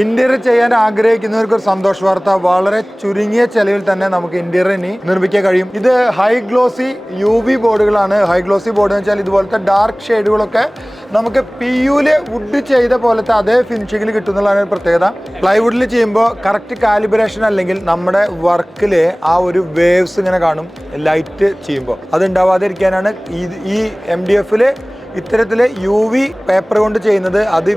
Interior ചെയ്യാൻ ആഗ്രഹിക്കുന്നവർക്ക് ഒരു സന്തോഷ വാർത്ത. വളരെ ചുരുങ്ങിയ ചെലവിൽ തന്നെ നമുക്ക് ഇന്റീരിയർ ഇനി നിർമ്മിക്കാൻ കഴിയും. ഇത് ഹൈ ഗ്ലോസി UV ബോർഡുകളാണ്. ഹൈ ഗ്ലോസി ബോർഡ് എന്ന് വെച്ചാൽ ഇതുപോലത്തെ ഡാർക്ക് ഷെയ്ഡുകളൊക്കെ നമുക്ക് PUല് വുഡ് ചെയ്ത പോലത്തെ അതേ ഫിനിഷിങ്ങിൽ കിട്ടുന്നതാണ് പ്രത്യേകത. പ്ലൈവുഡിൽ ചെയ്യുമ്പോൾ കറക്റ്റ് കാലിബ്രേഷൻ അല്ലെങ്കിൽ നമ്മുടെ വർക്കിൽ ആ ഒരു വേവ്സ് ഇങ്ങനെ കാണും ലൈറ്റ് ചെയ്യുമ്പോൾ. അതുണ്ടാവാതിരിക്കാനാണ് ഈ MDFല് ഇത്തരത്തിൽ UV പേപ്പർ കൊണ്ട് ചെയ്യുന്നത്. അത്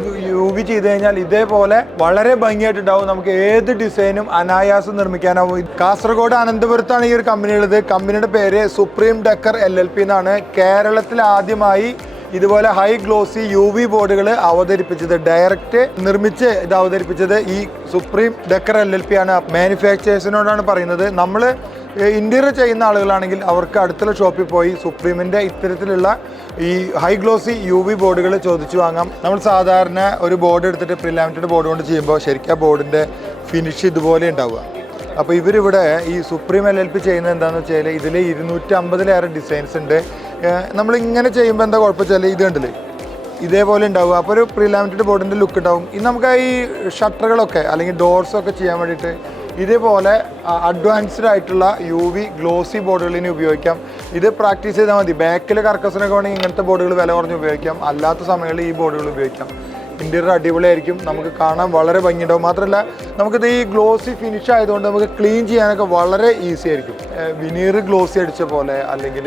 UV ചെയ്ത് കഴിഞ്ഞാൽ ഇതേപോലെ വളരെ ഭംഗിയായിട്ടുണ്ടാവും. നമുക്ക് ഏത് ഡിസൈനും അനായാസം നിർമ്മിക്കാനാവും. കാസർഗോഡ് അനന്തപുരത്താണ് ഈ ഒരു കമ്പനി ഉള്ളത്. കമ്പനിയുടെ പേര് സുപ്രീം ഡെക്കർ LLP എന്നാണ്. കേരളത്തിൽ ആദ്യമായി ഇതുപോലെ ഹൈ ഗ്ലോസി UV ബോർഡുകൾ അവതരിപ്പിച്ചത്, ഡയറക്റ്റ് നിർമ്മിച്ച് ഇത് അവതരിപ്പിച്ചത് ഈ സുപ്രീം ഡെക്കർ LLP ആണ്. മാനുഫാക്ചേഴ്സിനോടാണ് പറയുന്നത്. നമ്മൾ ഇന്റീരിയർ ചെയ്യുന്ന ആളുകളാണെങ്കിൽ അവർക്ക് അടുത്തുള്ള ഷോപ്പിൽ പോയി സുപ്രീമിൻ്റെ ഇത്തരത്തിലുള്ള ഈ ഹൈ ഗ്ലോസി UV ബോർഡുകൾ ചോദിച്ചു വാങ്ങാം. നമ്മൾ സാധാരണ ഒരു ബോർഡ് എടുത്തിട്ട് പ്രിലാമിനേറ്റഡ് ബോർഡ് കൊണ്ട് ചെയ്യുമ്പോൾ ശരിക്കും ആ ബോർഡിൻ്റെ ഫിനിഷ് ഇതുപോലെ ഉണ്ടാവുക. അപ്പോൾ ഇവരിവിടെ ഈ സുപ്രീം LLP ചെയ്യുന്നത് എന്താണെന്ന് വെച്ചാൽ ഇതിൽ 250-ലേറെ ഡിസൈൻസ് ഉണ്ട്. നമ്മളിങ്ങനെ ചെയ്യുമ്പോൾ എന്താ കുഴപ്പമെന്ന് ഇത് കണ്ടില്ലേ, ഇതേപോലെ ഉണ്ടാവുക. അപ്പോൾ ഒരു പ്രിലാമിനേറ്റഡ് ബോർഡിൻ്റെ ലുക്ക് ഉണ്ടാവും. ഇനി നമുക്ക് ഈ ഷട്ടറുകളൊക്കെ അല്ലെങ്കിൽ ഡോർസൊക്കെ ചെയ്യാൻ വേണ്ടിയിട്ട് ഇതേപോലെ അഡ്വാൻസ്ഡ് ആയിട്ടുള്ള UV ഗ്ലോസി ബോർഡുകൾ ഇനി ഉപയോഗിക്കാം. ഇത് പ്രാക്ടീസ് ചെയ്താൽ മതി. ബാക്കിൽ കർക്കസിനൊക്കെ വേണമെങ്കിൽ ഇങ്ങനത്തെ ബോർഡുകൾ വില കുറഞ്ഞ് ഉപയോഗിക്കാം. അല്ലാത്ത സമയങ്ങളിൽ ഈ ബോർഡുകൾ ഉപയോഗിക്കാം. ഇന്റീരിയർ അടിപൊളിയായിരിക്കും, നമുക്ക് കാണാൻ വളരെ ഭംഗിയുണ്ടാവും. മാത്രമല്ല നമുക്കിത് ഈ ഗ്ലോസി ഫിനിഷ് ആയതുകൊണ്ട് നമുക്ക് ക്ലീൻ ചെയ്യാനൊക്കെ വളരെ ഈസി ആയിരിക്കും. വിനീർ ഗ്ലോസി അടിച്ച പോലെ അല്ലെങ്കിൽ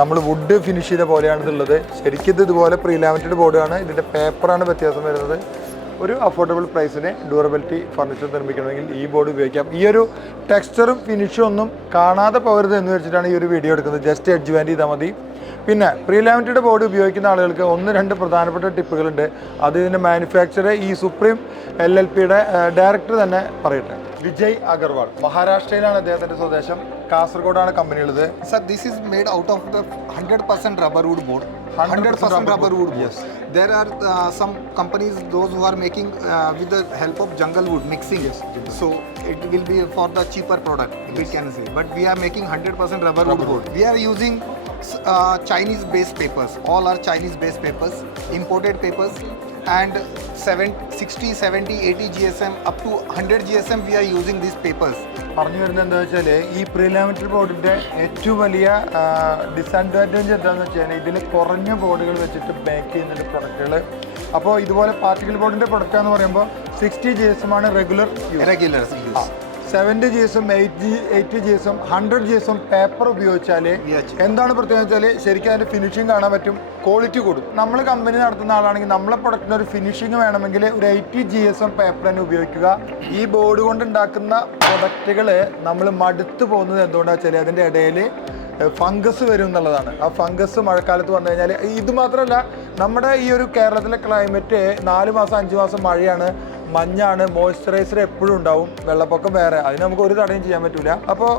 നമ്മൾ വുഡ് ഫിനിഷ് ചെയ്ത പോലെയാണ് ഇതുള്ളത്. ശരിക്കും ഇത് ഇതുപോലെ പ്രീലാമിനേറ്റഡ് ബോർഡാണ്. ഇതിൻ്റെ പേപ്പറാണ് വ്യത്യാസം വരുന്നത്. ഒരു അഫോർഡബിൾ പ്രൈസിന് ഡ്യൂറബിലിറ്റി ഫർണിച്ചർ നിർമ്മിക്കണമെങ്കിൽ ഈ ബോർഡ് ഉപയോഗിക്കാം. ഈ ഒരു ടെക്സ്ചറും ഫിനിഷും ഒന്നും കാണാതെ പോകരുത് എന്ന് വെച്ചിട്ടാണ് ഈ ഒരു വീഡിയോ എടുക്കുന്നത്. ജസ്റ്റ് എഡ്ജ് ബാൻഡ് ചെയ്താൽ മതി. പിന്നെ പ്രീലാമിനേറ്റഡ് ബോർഡ് ഉപയോഗിക്കുന്ന ആളുകൾക്ക് 1-2 പ്രധാനപ്പെട്ട ടിപ്പുകളുണ്ട്. അത് ഇതിൻ്റെ മാനുഫാക്ചർ ഈ സുപ്രീം LLPയുടെ ഡയറക്ടർ തന്നെ പറയട്ടെ. വിജയ് അഗർവാൾ, മഹാരാഷ്ട്രയിലാണ് അദ്ദേഹത്തിൻ്റെ സ്വദേശം. കാസർഗോഡാണ് കമ്പനി ഉള്ളത്. Sir, this is made out of the 100% rubber wood board. 100% rubber wood board. Yes. There are some companies, those who are making with the help of jungle wood mixing. Yes. So it will be for the cheaper product, we can say. But we are making 100% rubber wood board. We are using Chinese-based papers. All are Chinese-based papers, imported papers, and 60, 70, 80 GSM up to 100 GSM we are using these papers. പറഞ്ഞു വരുന്നത് എന്താ വെച്ചാൽ ഈ പ്രീലാമിനേറ്റഡ് ബോർഡിൻ്റെ ഏറ്റവും വലിയ disadvantage എന്താണെന്ന് വെച്ചാൽ ഇതിൽ കുറഞ്ഞ ബോർഡുകൾ വെച്ചിട്ട് മേക്ക് ചെയ്യുന്നുണ്ട് പ്രൊഡക്റ്റുകൾ. അപ്പോൾ ഇതുപോലെ പാർട്ടിക്കൽ ബോർഡിൻ്റെ പ്രൊഡക്റ്റാന്ന് പറയുമ്പോൾ 60 GSM ആണ് regular use. 70 GSM, 80 GSM, 100 GSM paper ഉപയോഗിച്ചാൽ എന്താണ് പ്രത്യേകം വെച്ചാൽ ശരിക്കും അതിൻ്റെ ഫിനിഷിങ് കാണാൻ പറ്റും, ക്വാളിറ്റി കൂടും. നമ്മൾ കമ്പനി നടത്തുന്ന ആളാണെങ്കിൽ നമ്മളെ പ്രൊഡക്റ്റിന് ഒരു ഫിനിഷിങ് വേണമെങ്കിൽ ഒരു 80 GSM പേപ്പർ തന്നെ ഉപയോഗിക്കുക. ഈ ബോർഡ് കൊണ്ട് ഉണ്ടാക്കുന്ന പ്രൊഡക്റ്റുകൾ നമ്മൾ മടുത്തു പോകുന്നത് എന്തുകൊണ്ടാണെന്ന് വെച്ചാൽ അതിൻ്റെ ഇടയിൽ ഫംഗസ് വരും എന്നുള്ളതാണ്. ആ ഫംഗസ് മഴക്കാലത്ത് വന്നു കഴിഞ്ഞാൽ ഇത് മാത്രമല്ല, നമ്മുടെ ഈ ഒരു കേരളത്തിലെ ക്ലൈമറ്റ് 4 മാസം 5 മാസം മഴയാണ്, മഞ്ഞാണ്, മോയ്സ്ചറൈസർ എപ്പോഴും ഉണ്ടാവും, വെള്ളപ്പൊക്കം വേറെ, അതിന് നമുക്ക് ഒരു തടയും ചെയ്യാൻ പറ്റില്ല. അപ്പോൾ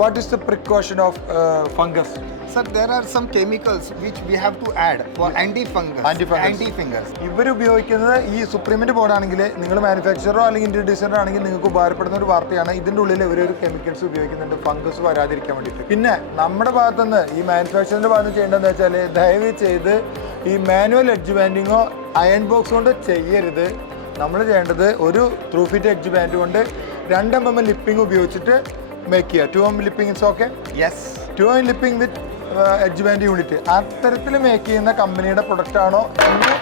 what is the precaution of fungus? Sir, there are some chemicals which we have to add for anti-fungus. ഇവർ ഉപയോഗിക്കുന്നത് ഈ സുപ്രീമിൻ്റെ ബോർഡാണെങ്കിൽ നിങ്ങൾ മാനുഫാക്ചറോ അല്ലെങ്കിൽ ഇന്റീരിയർ ഡിസൈനറോ ആണെങ്കിൽ നിങ്ങൾക്ക് ഉപകാരപ്പെടുന്ന ഒരു വാർത്തയാണ്. ഇതിൻ്റെ ഉള്ളിൽ ഇവരൊരു കെമിക്കൽസ് ഉപയോഗിക്കുന്നുണ്ട് ഫംഗസ് വരാതിരിക്കാൻ വേണ്ടിയിട്ട്. പിന്നെ നമ്മുടെ ഭാഗത്തുനിന്ന് ഈ മാനുഫാക്ചറിൻ്റെ ഭാഗത്ത് ചെയ്യേണ്ടതെന്ന് വെച്ചാൽ ദയവ് ചെയ്ത് ഈ മാനുവൽ എഡ്ജ് ബാൻഡിങ്ങോ അയൺ ബോക്സ് കൊണ്ട് ചെയ്യരുത്. നമ്മൾ ചെയ്യേണ്ടത് ഒരു ത്രൂ ഫിറ്റ് എഡ്ജ് ബാൻഡ് കൊണ്ട് 2 mm ലിപ്പിംഗ് ഉപയോഗിച്ചിട്ട് മേക്ക് ചെയ്യുക. 2 mm ലിപ്പിംഗ് it's okay. Yes, 2 mm ലിപ്പിംഗ് with edge band unit. അത്തരത്തിൽ മേക്ക് ചെയ്യുന്ന കമ്പനിയുടെ പ്രൊഡക്റ്റ് ആണോ എന്ന്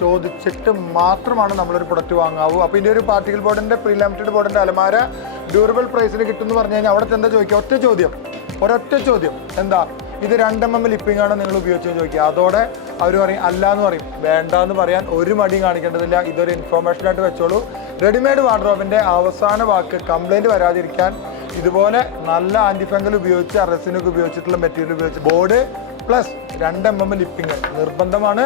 ചോദിച്ചിട്ട് മാത്രമാണ് നമ്മളൊരു പ്രൊഡക്റ്റ് വാങ്ങാവൂ. അപ്പോൾ ഇതിൻ്റെ ഒരു പാർട്ടിക്കൽ ബോർഡിൻ്റെ പ്രീലാമിനേറ്റഡ് ബോർഡിൻ്റെ അലമാര ഡ്യൂറബിൾ പ്രൈസിൽ കിട്ടുമെന്ന് പറഞ്ഞു കഴിഞ്ഞാൽ അവിടെ എന്താ ചോദിക്കുക? ഒരൊറ്റ ചോദ്യം എന്താ, ഇത് 2 mm ലിപ്പിംഗ് ആണോ നിങ്ങൾ ഉപയോഗിച്ചെന്ന് ചോദിക്കുക. അതോടെ അവർ പറയും അല്ല എന്ന് പറയും. വേണ്ടാന്ന് പറയാൻ ഒരു മടിയും കാണിക്കേണ്ടതില്ല. ഇതൊരു ഇൻഫോർമേഷനായിട്ട് വെച്ചോളൂ. റെഡിമെയ്ഡ് വാർഡ്രോബിൻ്റെ അവസാന വാക്ക് കംപ്ലൈൻറ്റ് വരാതിരിക്കാൻ ഇതുപോലെ നല്ല ആൻറ്റിഫംഗൽ ഉപയോഗിച്ച് റെസിനൊക്കെ ഉപയോഗിച്ചിട്ടുള്ള മെറ്റീരിയൽ ഉപയോഗിച്ച് ബോർഡ് പ്ലസ് 2 mm ലിപ്പിംഗ് നിർബന്ധമാണ്.